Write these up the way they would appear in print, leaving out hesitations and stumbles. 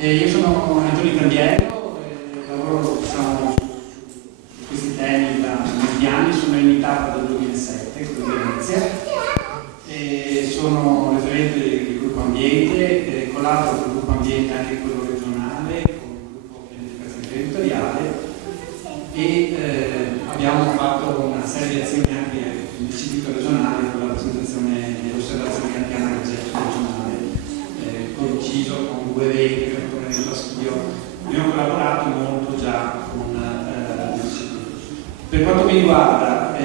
Io sono Antonio Cambiello, lavoro su questi temi da molti anni, sono in Italia dal 2007, qui a Venezia, e sono referente del gruppo Ambiente, collaboro col gruppo Ambiente anche quello regionale, con il gruppo Pianificazione Territoriale e abbiamo fatto una serie di azioni anche in circuito regionale con la presentazione delle osservazioni del piano energetico regionale, coinciso con due eventi che hanno venuto a Schio. Abbiamo collaborato molto già con l'Istituto. Per quanto mi riguarda,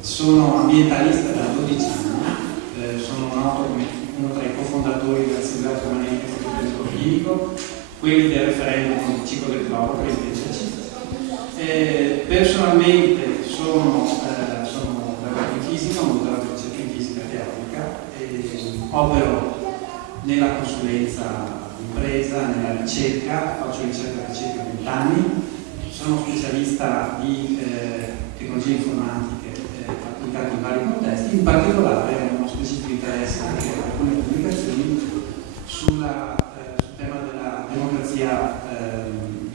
sono ambientalista da 12 anni, sono noto come uno tra i cofondatori dell'Assemblea Permanente per il Chimico, quelli del referendum del ciclo del cloro per intenderci. Personalmente sono laureato in fisica, ho avuto la ricerca in fisica teorica e opero nella consulenza d'impresa, nella ricerca, faccio ricerca da circa 20 anni, sono specialista di tecnologie informatiche applicate in vari contesti, in particolare ho uno specifico interesse anche per alcune pubblicazioni sul tema della democrazia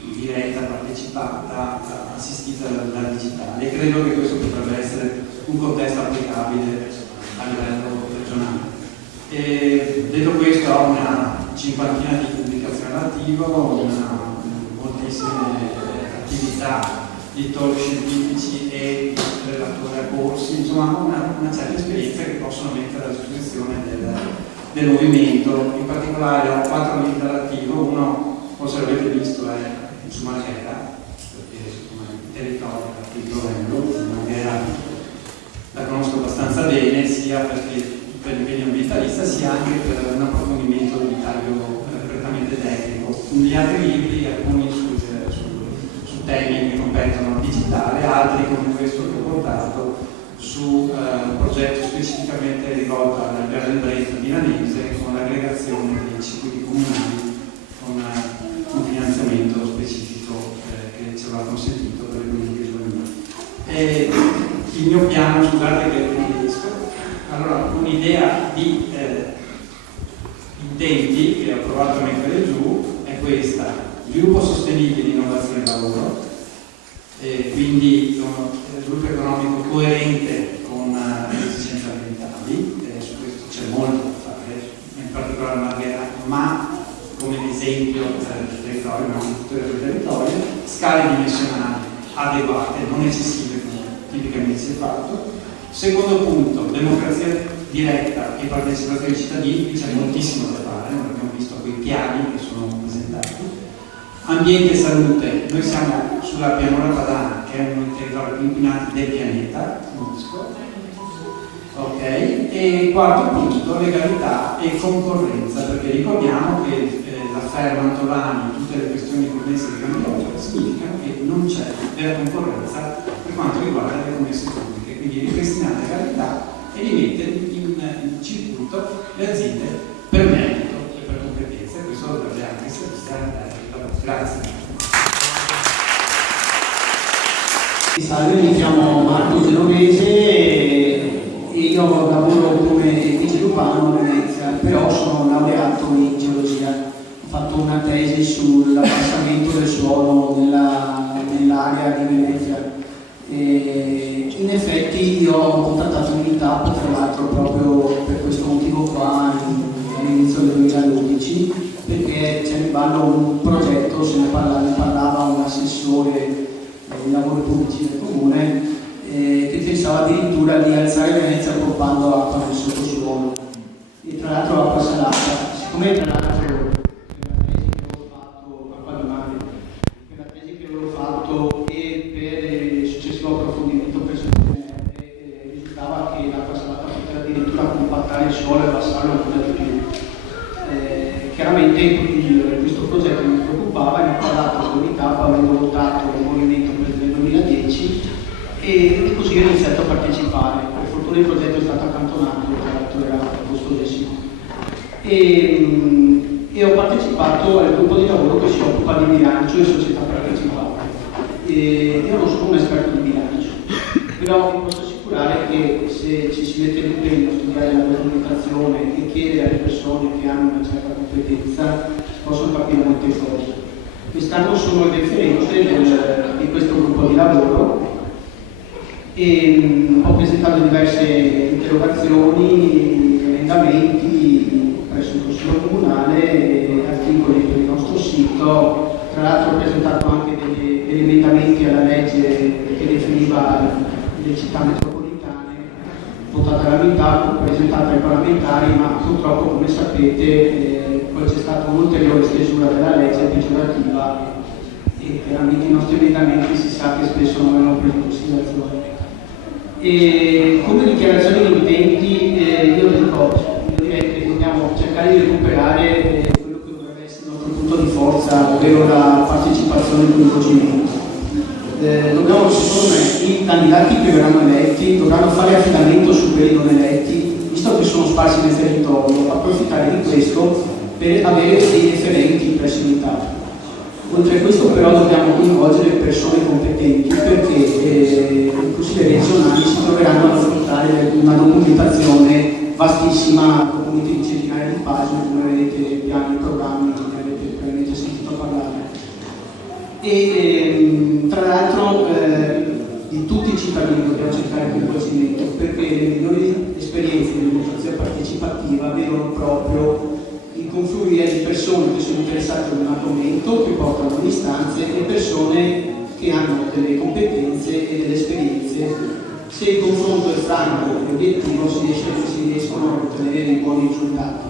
diretta, partecipata, assistita dal digitale e credo che questo potrebbe essere un contesto applicabile a livello regionale. Detto questo, ho una cinquantina di pubblicazioni all'attivo, moltissime attività di talk scientifici e relatore a corsi, insomma una certa esperienza che possono mettere a disposizione del movimento. In particolare ho 4 libri dall'attivo, uno forse l'avete visto è su Marghera, perché il territorio di Marghera la conosco abbastanza bene, sia perché per l'impegno ambientalista sia anche per un approfondimento di taglio prettamente tecnico. Gli altri libri, alcuni su temi che competono al digitale, altri come questo che ho portato su un progetto specificamente rivolto alla Riviera del Brenta milanese con l'aggregazione dei circuiti comunali con un finanziamento specifico che ci aveva consentito per le politiche giovanili. Il mio piano, scusate che riferisco, allora un'idea di intenti che ho provato a mettere giù è questa: sviluppo sostenibile di innovazione e lavoro, quindi sviluppo economico coerente con le esigenze ambientali, su questo c'è molto da fare, in particolare in Marghera, ma come esempio del territorio, ma in tutto il territorio, scale dimensionali adeguate, non eccessive come tipicamente si è fatto. Secondo punto, democrazia diretta e partecipazione dei cittadini, qui c'è moltissimo da fare, non abbiamo visto quei piani che sono presentati. Ambiente e salute, noi siamo sulla pianura padana, che è uno dei territori più inquinati del pianeta, ok? E quarto punto, legalità e concorrenza, perché ricordiamo che l'afferma Mantovani, tutte le questioni connesse alle grandi opere, significano che non c'è vera concorrenza per quanto riguarda le commesse pubbliche, quindi ripristinare la legalità e rimettere in circuito le aziende per merito e per competenza, e questo dovrebbe anche servire. Grazie. Salve, mi chiamo Marco Genovese e io lavoro come vigile urbano a Venezia, però sono laureato in geologia. Ho fatto una tesi sull'abbassamento del suolo nell'area di Venezia. E in effetti io ho contattato l'UNITAP, tra l'altro proprio per questo motivo qua all'inizio del 2012, perché c'è in ballo un progetto, se ne parlava un assessore dei lavori pubblici del comune, che pensava addirittura di alzare Venezia pompando acqua nel sottosuolo. E tra l'altro acqua salata, siccome tra l'altro la tesi che avevo fatto e per il successivo approfondimento personale risultava che l'acqua salata poteva addirittura compattare il suolo e abbassarlo ancora di più. Chiaramente questo progetto mi preoccupava e ne ho parlato con l'UNITAP, avendo votato il movimento per il 2010 e così ho iniziato a partecipare. Per fortuna il progetto è stato accantonato, tra l'altro era costosissimo. E ho partecipato al gruppo di lavoro che si occupa di bilancio e società partecipate. Io non sono un esperto di bilancio, però vi posso assicurare che se ci si mette l'impegno a studiare la documentazione e chiedere alle persone che hanno una certa competenza, si possono capire molte cose. Quest'anno sono il referente di questo gruppo di lavoro e ho presentato diverse interrogazioni, emendamenti presso il Consiglio Comunale, articoli per il nostro sito. Tra l'altro ho presentato anche degli emendamenti alla legge che definiva le città metropolitane, votata all'unanimità, presentata ai parlamentari, ma purtroppo, come sapete, poi c'è stata un'ulteriore stesura della legge peggiorativa e chiaramente i nostri emendamenti si sa che spesso non vengono presi in considerazione. E come dichiarazione di intenti io direi che dobbiamo cercare di recuperare quello che dovrebbe essere il nostro punto di forza, ovvero la partecipazione e il coinvolgimento. Secondo me, i candidati che verranno eletti dovranno fare affidamento su quelli non eletti, visto che sono sparsi nel territorio, approfittare di questo per avere dei referenti presso. Oltre a questo però dobbiamo coinvolgere persone competenti, perché i consigli regionali si troveranno ad affrontare una documentazione vastissima, documenti di centinaia di pagine, come vedete, piani, programmi, ne avete probabilmente sentito parlare. E tra l'altro di tutti i cittadini dobbiamo cercare il coinvolgimento, perché le migliori esperienze di democrazia partecipativa vedono proprio il confluire di persone che sono interessate ad un argomento, che portano le istanze, e persone che hanno delle competenze e delle esperienze. Se il confronto è franco e obiettivo si riescono a ottenere dei buoni risultati.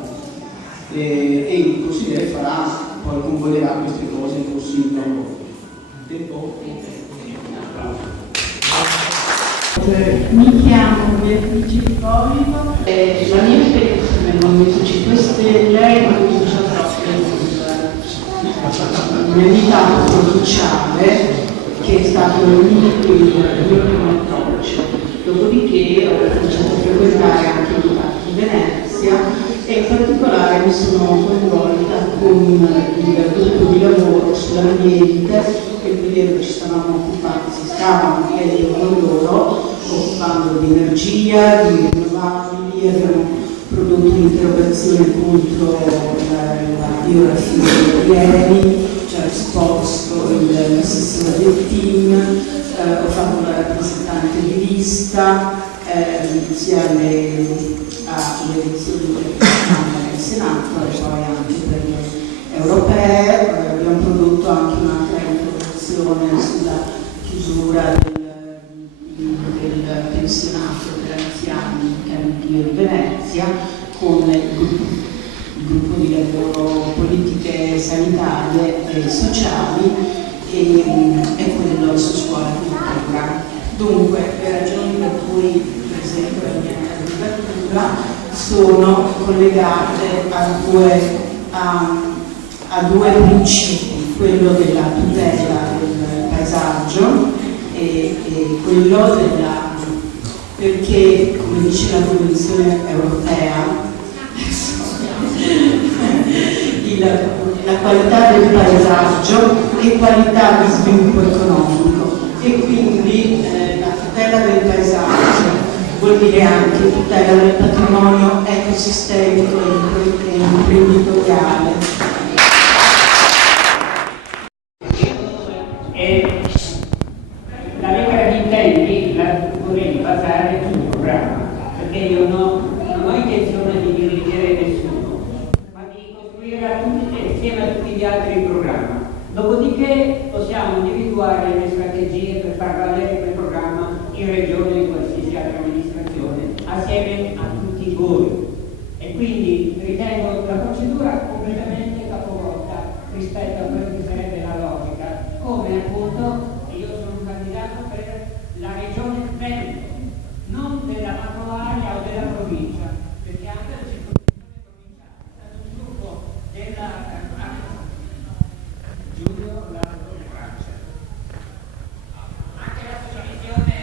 E il consigliere poi convoglierà queste cose in consiglio. Mi chiamo Beatrice Ippolito, la mia esperienza nel Movimento 5 Stelle comincia proprio nel militato provinciale, che è stato il mio primo approccio. Dopodiché ho cominciato a frequentare anche i militati di Venezia e in particolare mi sono coinvolta con il gruppo di lavoro sull'ambiente, che periodo si stavano meglio con loro, occupando di energia, di rinnovabili, abbiamo prodotto un'interrogazione contro la biografia degli aerei, cioè esposto l'assessore del team, ho fatto la rappresentante di lista sia alle elezioni per la Camera e il Senato e poi anche per le europee. Abbiamo prodotto anche un'altra informazione sulla chiusura del pensionato per anziani Campio di Venezia con il gruppo di lavoro politiche sanitarie e sociali e quello su scuola e cultura. Dunque, le ragioni per cui presento la mia candidatura sono collegate a due principi, quello della tutela del paesaggio e quello perché, come dice la Convenzione europea, la qualità del paesaggio e qualità di sviluppo economico, e quindi la tutela del paesaggio vuol dire anche tutela del patrimonio ecosistemico e imprenditoriale. La lettera di intenti la vorrei basare sul programma, perché io non ho intenzione di dirigere nessuno, ma di costruire insieme a tutti gli altri il programma. Dopodiché possiamo individuare le strategie per far valere quel programma in regione e in qualsiasi altra amministrazione, assieme a tutti voi. E quindi ritengo la procedura completamente capovolta rispetto a quello che sarebbe la logica, come appunto io sono un candidato per la regione Veneto, non della macroarea o della provincia, perché anche la circoscrizione provinciale è stato un sviluppo della Giulio la Francia. Anche la suddivisione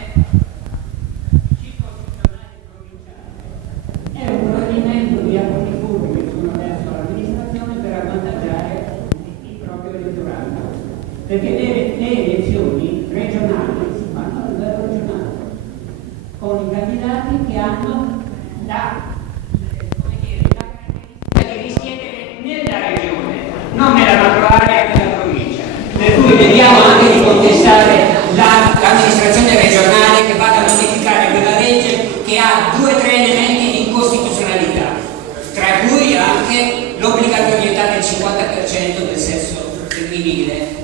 circoscrizionale provinciale è un provvedimento di appoggi pubblici che sono verso l'amministrazione per avvantaggiare il proprio elettorato, perché le elezioni regionali si fanno a livello regionale con i candidati che hanno la caratteristica di risiedere nella regione, non regolare anche la provincia. Per cui vediamo anche di contestare l'amministrazione regionale che vada a modificare quella legge che ha 2 o 3 elementi di incostituzionalità, tra cui anche l'obbligatorietà del 50% del sesso femminile,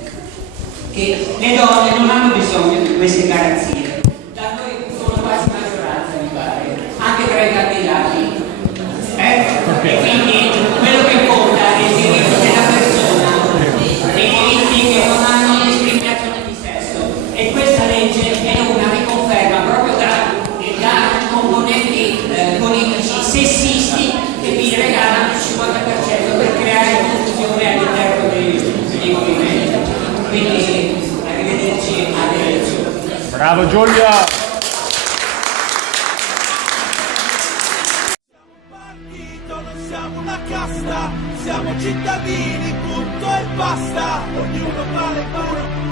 che le donne non hanno bisogno di queste garanzie. Da noi sono quasi maggioranza, mi pare, anche tra i candidati. E quindi quello che conta è il diritto della persona, dei diritti che non hanno discriminazione di sesso, e questa legge è una riconferma proprio da componenti politici sessisti che vi regalano il 50% per creare confusione all'interno dei movimenti. Quindi arrivederci alle elezioni. Bravo Giulia! Siamo una casta, siamo cittadini, punto e basta. Ognuno vale puro